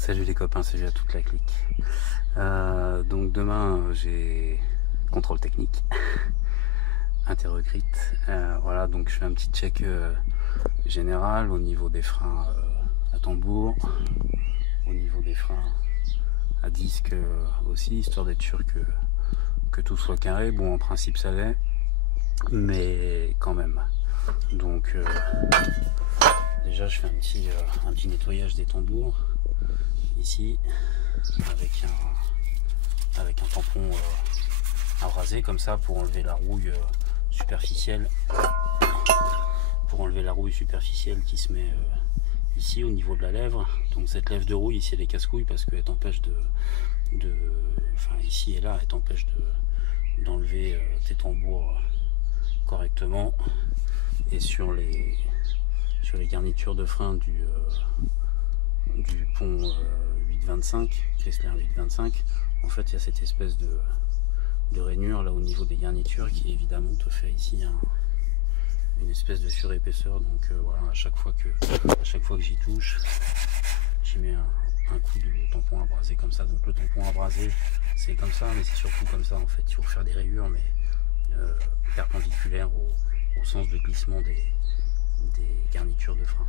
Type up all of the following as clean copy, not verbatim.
Salut les copains, salut à toute la clique. Donc demain j'ai contrôle technique, interrecrite. Voilà, donc je fais un petit check général au niveau des freins à tambour, au niveau des freins à disque aussi, histoire d'être sûr que tout soit carré. Bon, en principe ça l'est, mais quand même. Donc déjà je fais un petit nettoyage des tambours ici avec un tampon à raser comme ça pour enlever la rouille superficielle qui se met ici au niveau de la lèvre. Donc cette lèvre de rouille ici elle est casse-couille parce qu'elle t'empêche enfin ici et là elle t'empêche d'enlever tes tambours correctement. Et sur les garnitures de frein du pont 825, Chrysler 825, en fait il y a cette espèce de rainure là au niveau des garnitures qui évidemment te fait ici une espèce de surépaisseur. Donc voilà, à chaque fois que j'y touche, j'y mets un coup de tampon abrasé comme ça. Donc le tampon abrasé c'est comme ça, mais c'est surtout comme ça en fait. Il faut faire des rayures mais perpendiculaires au sens de glissement des garnitures de frein.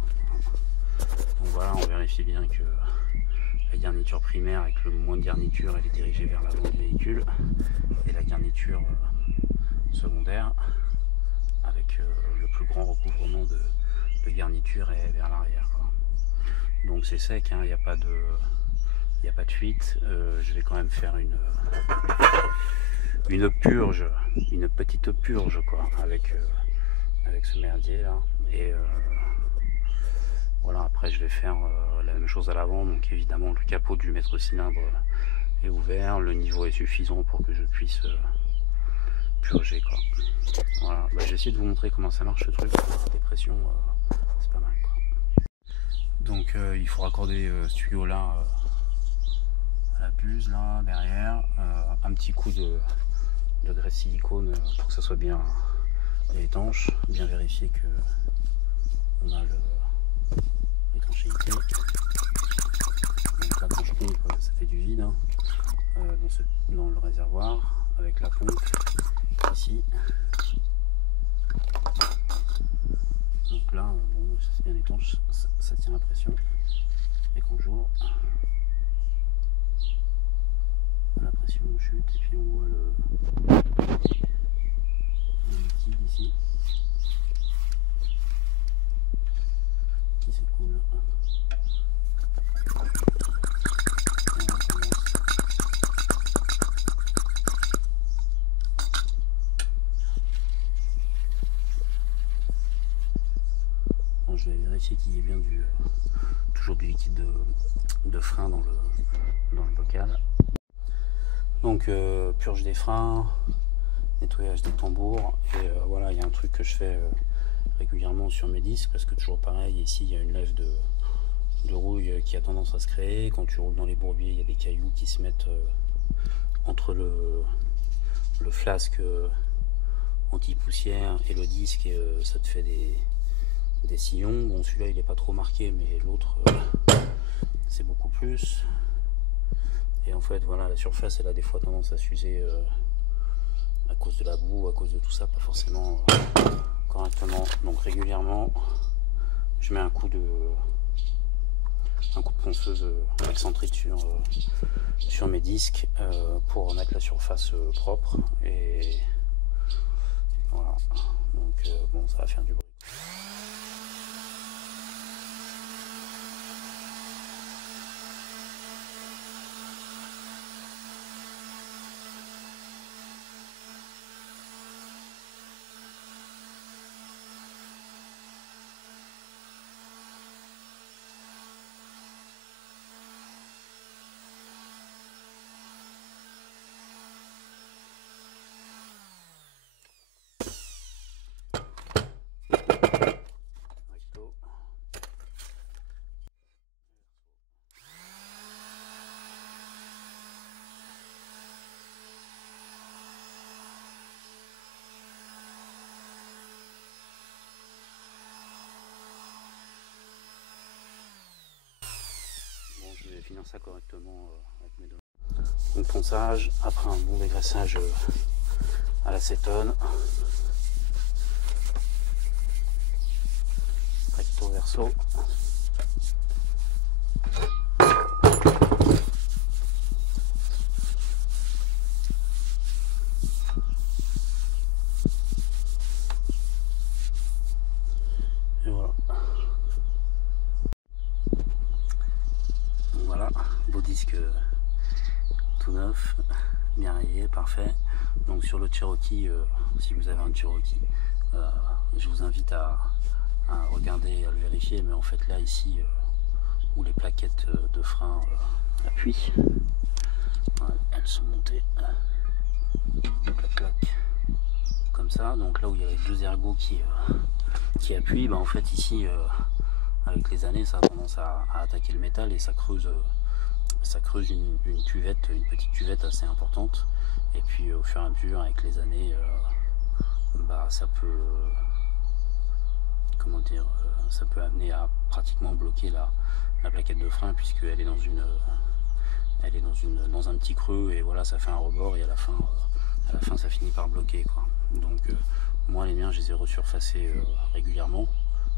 Donc voilà, on vérifie bien que la garniture primaire avec le moins de garniture elle est dirigée vers l'avant du véhicule et la garniture secondaire avec le plus grand recouvrement de garniture est vers l'arrière. Donc c'est sec, il n'y a pas de fuite. Je vais quand même faire une purge, une petite purge quoi, avec ce merdier là. Et voilà, après je vais faire la même chose à l'avant. Donc évidemment le capot du maître cylindre est ouvert, le niveau est suffisant pour que je puisse purger quoi. Voilà, bah, j'ai essayé de vous montrer comment ça marche ce truc. Des pressions, c'est pas mal quoi. Donc il faut raccorder ce tuyau là à la puce là derrière, un petit coup de graisse silicone pour que ça soit bien étanche, bien vérifier que on a l'étanchéité. Donc là quand je pompe ça fait du vide hein, dans le réservoir avec la pompe ici. Donc là bon, c'est bien étanche, ça tient la pression. Et quand j'ouvre, la pression chute et puis on voit le liquide ici qui s'écoule. Bon, je vais vérifier qu'il y ait bien toujours du liquide de frein dans le bocal. Donc purge des freins, nettoyage des tambours, et voilà, il y a un truc que je fais régulièrement sur mes disques parce que toujours pareil, ici il y a une lèvre de rouille qui a tendance à se créer. Quand tu roules dans les bourbiers, il y a des cailloux qui se mettent entre le flasque anti-poussière et le disque, et ça te fait des sillons. Bon, celui-là il n'est pas trop marqué, mais l'autre c'est beaucoup plus. Et en fait voilà, la surface elle a des fois tendance à s'user à cause de la boue, à cause de tout ça, pas forcément correctement. Donc régulièrement je mets un coup de ponceuse excentrique sur mes disques pour remettre la surface propre. Et voilà, donc bon, ça va faire du bruit. je vais finir ça correctement avec mes deux. Donc ponçage, après un bon dégraissage à l'acétone. Recto verso. Et voilà. Donc voilà, beau disque tout neuf, bien rayé, parfait. Donc sur le Cherokee, si vous avez un Cherokee, je vous invite à regarder, à le vérifier, mais en fait là ici où les plaquettes de frein appuient, ouais, elles sont montées clac, clac, comme ça. Donc là où il y a les deux ergots qui appuient, bah en fait ici avec les années ça a tendance à attaquer le métal et ça creuse une cuvette, une petite cuvette assez importante. Et puis au fur et à mesure avec les années, bah ça peut comment dire, ça peut amener à pratiquement bloquer la plaquette de frein, puisqu'elle est dans un petit creux, et voilà, ça fait un rebord, et à la fin ça finit par bloquer, quoi. Donc moi les miens je les ai resurfacés régulièrement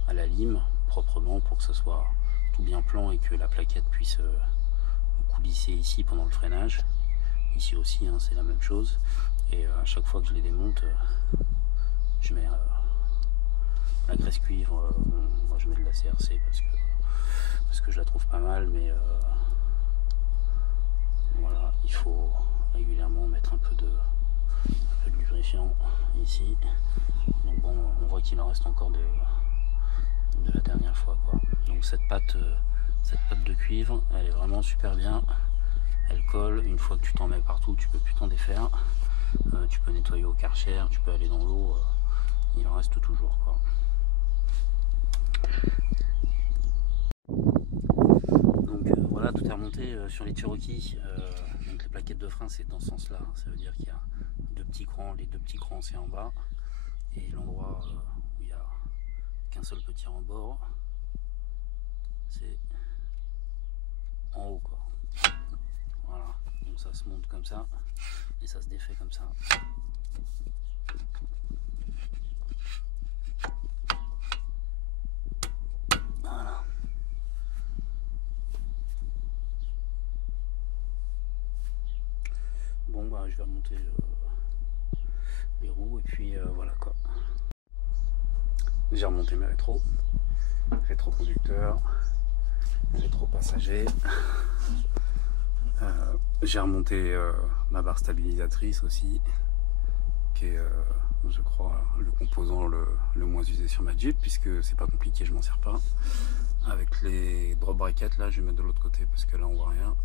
à la lime, proprement, pour que ça soit tout bien plan et que la plaquette puisse coulisser ici pendant le freinage. Ici aussi hein, c'est la même chose, et à chaque fois que je les démonte, je mets la graisse cuivre. Moi je mets de la CRC parce que je la trouve pas mal, mais voilà, il faut régulièrement mettre un peu de lubrifiant ici. Donc bon, on voit qu'il en reste encore de la dernière fois, quoi. Donc cette pâte de cuivre, elle est vraiment super bien. Elle colle, une fois que tu t'en mets partout, tu peux plus t'en défaire. Tu peux nettoyer au Karcher, tu peux aller dans l'eau, il en reste toujours, quoi. Donc voilà, tout est remonté sur les Cherokee. Donc les plaquettes de frein c'est dans ce sens là, ça veut dire qu'il y a deux petits crans, les deux petits crans c'est en bas, et l'endroit où il n'y a qu'un seul petit rebord c'est en haut, quoi. Voilà, donc ça se monte comme ça et ça se défait comme ça. Voilà. Bon bah je vais remonter les roues, et puis voilà, quoi. J'ai remonté mes rétroconducteurs, rétro-passagers. J'ai remonté ma barre stabilisatrice aussi, qui est je crois le composant le moins usé sur ma Jeep, puisque c'est pas compliqué, je m'en sers pas. Avec les drop brackets là, je vais mettre de l'autre côté parce que là on voit rien.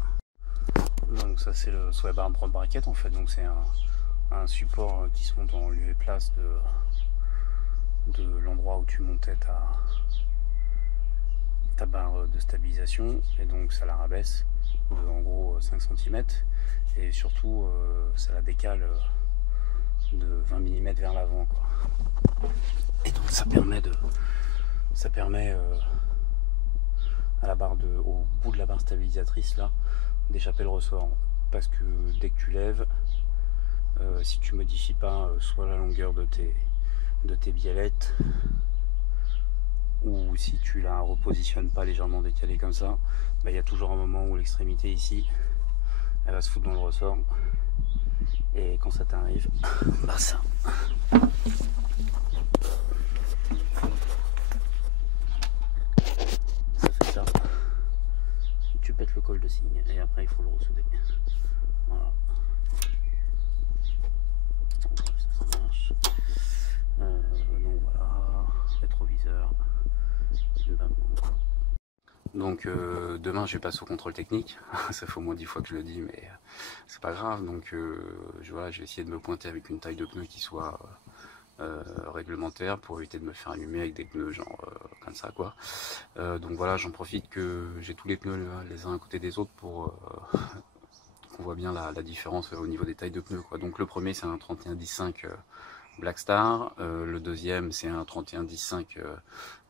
Donc ça c'est le sway bar drop bracket en fait, donc c'est un support qui se monte en lieu et place de l'endroit où tu montais ta barre de stabilisation, et donc ça la rabaisse de en gros 5 cm, et surtout ça la décale de 20 mm vers l'avant, quoi. Et donc ça permet à la barre au bout de la barre stabilisatrice là d'échapper le ressort, parce que dès que tu lèves, si tu modifies pas soit la longueur de tes biellettes, ou si tu la repositionnes pas légèrement décalée comme ça, bah, y a toujours un moment où l'extrémité ici elle va se foutre dans le ressort, et quand ça t'arrive, bah ça fait ça, tu pètes le col de cygne, et après il faut le ressouder. Voilà, ça marche. Donc voilà, rétroviseur. Donc demain je vais passer au contrôle technique. Ça fait au moins 10 fois que je le dis, mais c'est pas grave. Donc voilà, je vais essayer de me pointer avec une taille de pneu qui soit réglementaire, pour éviter de me faire allumer avec des pneus genre comme ça, quoi. Donc voilà, j'en profite que j'ai tous les pneus les uns à côté des autres pour qu'on voit bien la différence au niveau des tailles de pneus, quoi. Donc le premier c'est un 31-10-5 Black Star. Le deuxième c'est un 31-10-5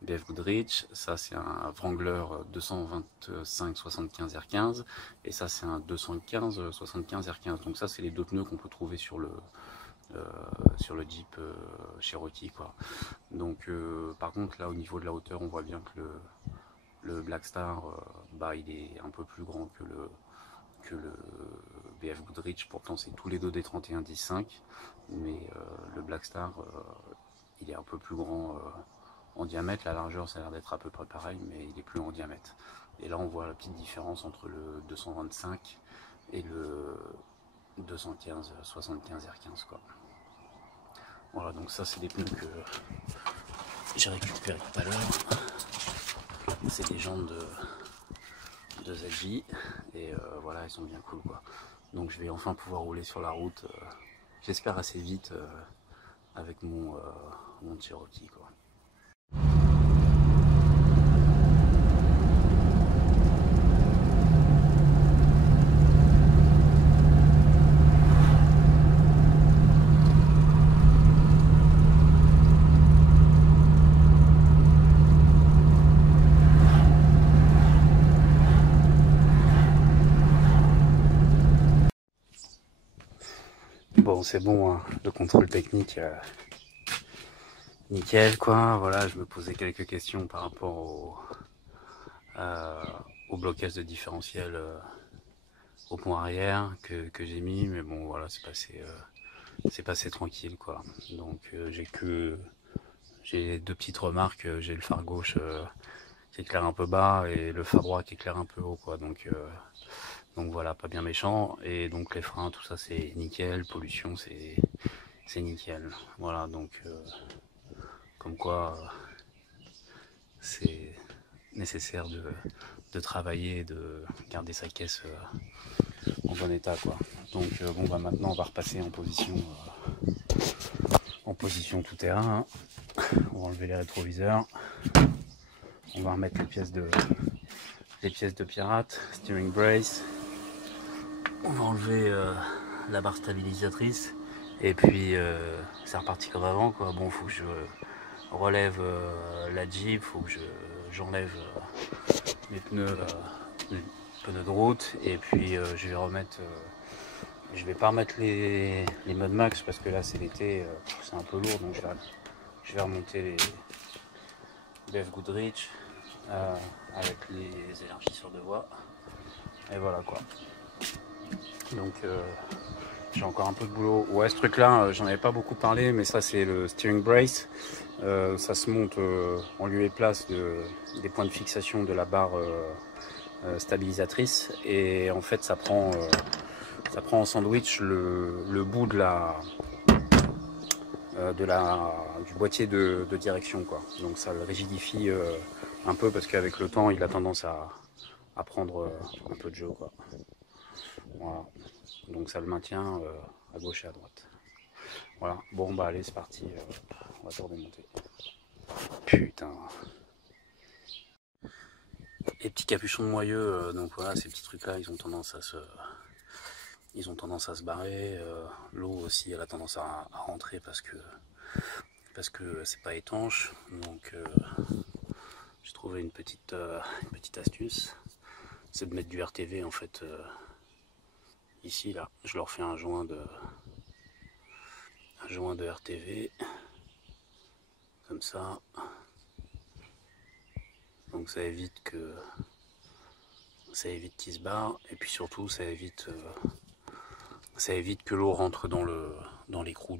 BF Goodrich. Ça c'est un Wrangler 225-75 R15. Et ça c'est un 215-75 R15. Donc ça c'est les deux pneus qu'on peut trouver sur le Jeep Cherokee quoi. Donc par contre là au niveau de la hauteur on voit bien que le Black Star bah, il est un peu plus grand que le BF Goodrich. Pourtant c'est tous les deux des 31-10-5, mais le Black Star il est un peu plus grand en diamètre. La largeur ça a l'air d'être à peu près pareil, mais il est plus en diamètre. Et là on voit la petite différence entre le 225 et le 215-75 R15 quoi. Voilà, donc ça c'est des pneus que j'ai récupéré tout à l'heure. C'est des jantes de ZJ et voilà, elles sont bien cool quoi. Donc je vais enfin pouvoir rouler sur la route, j'espère assez vite avec mon Cherokee quoi. Bon c'est bon hein, le contrôle technique nickel quoi. Voilà, je me posais quelques questions par rapport au blocage de différentiel au pont arrière que j'ai mis, mais bon voilà, c'est passé tranquille quoi. Donc j'ai deux petites remarques. J'ai le phare gauche qui éclaire un peu bas et le phare droit qui éclaire un peu haut quoi. Donc voilà, pas bien méchant. Et donc les freins, tout ça c'est nickel. Pollution c'est nickel. Voilà, donc comme quoi c'est nécessaire de travailler et de garder sa caisse en bon état quoi. Donc bon bah maintenant on va repasser en position tout terrain. On va enlever les rétroviseurs. On va remettre les pièces de pirate, steering brace. On va enlever la barre stabilisatrice. Et puis c'est reparti comme avant quoi. Bon, faut que je relève la Jeep, faut que j'enlève mes pneus de route. Et puis je vais pas remettre les Mud Max parce que là c'est l'été, c'est un peu lourd, donc je vais remonter les BF Goodrich avec les élargisseurs de voie. Et voilà quoi. Donc j'ai encore un peu de boulot. Ouais, ce truc là j'en avais pas beaucoup parlé, mais ça c'est le steering brace. Ça se monte en lieu et place des points de fixation de la barre stabilisatrice, et en fait ça prend en sandwich le bout du boîtier de direction quoi. Donc ça le rigidifie un peu parce qu'avec le temps il a tendance à prendre un peu de jeu quoi. Voilà. Donc ça le maintient à gauche et à droite. Voilà, bon bah allez c'est parti, on va tout redémonter. Putain. Les petits capuchons de moyeu, donc voilà, ces petits trucs là ils ont tendance à se barrer. L'eau aussi elle a tendance à rentrer parce que c'est pas étanche. Donc j'ai trouvé une petite astuce, c'est de mettre du RTV en fait ici là. Je leur fais un joint de RTV comme ça. Donc ça évite qu'ils se barrent, et puis surtout ça évite que l'eau rentre dans l'écrou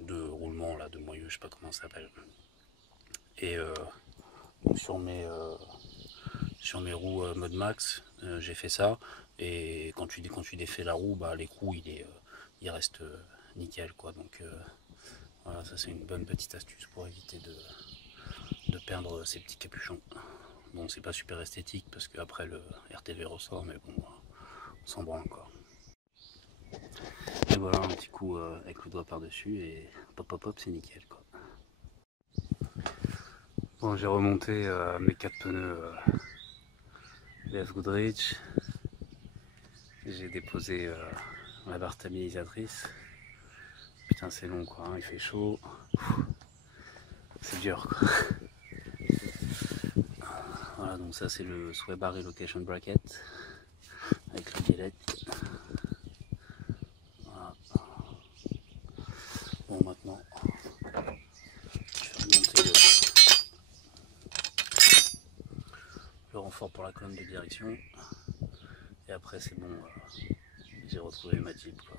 de roulement là, de moyeu, je sais pas comment ça s'appelle. Et donc sur mes roues Mud Max, j'ai fait ça, et quand tu défais la roue, bah l'écrou il reste nickel quoi. Donc voilà, ça c'est une bonne petite astuce pour éviter de perdre ces petits capuchons. Bon, c'est pas super esthétique parce qu'après le RTV ressort, mais bon, on s'en branle quoi. Et voilà, un petit coup avec le doigt par dessus et pop pop pop, c'est nickel quoi. Bon, j'ai remonté mes 4 pneus BF Goodrich. J'ai déposé la barre stabilisatrice. putain c'est long quoi, hein, il fait chaud. C'est dur quoi. Voilà, donc ça c'est le sway bar relocation bracket avec le biellette. Voilà. Bon maintenant, je vais remonter le renfort pour la colonne de direction. Et après c'est bon, j'ai retrouvé ma type quoi.